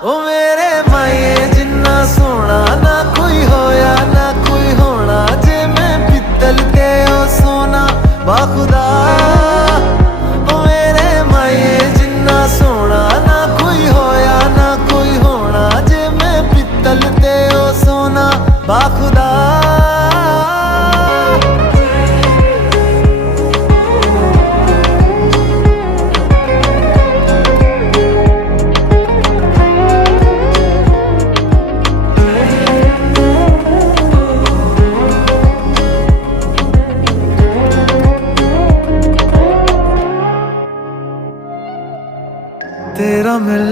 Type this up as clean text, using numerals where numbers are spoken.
ओ मेरे माए जिन्ना सोना ना कोई होया ना कोई होना, जे मैं पित्तल ते ओ सोना बाखुदा। ओ मेरे माए जिन्ना सोना ना कोई होया ना कोई होना, जे मैं पित्तल ते ओ सोना बाखुदा। तेरा मिलना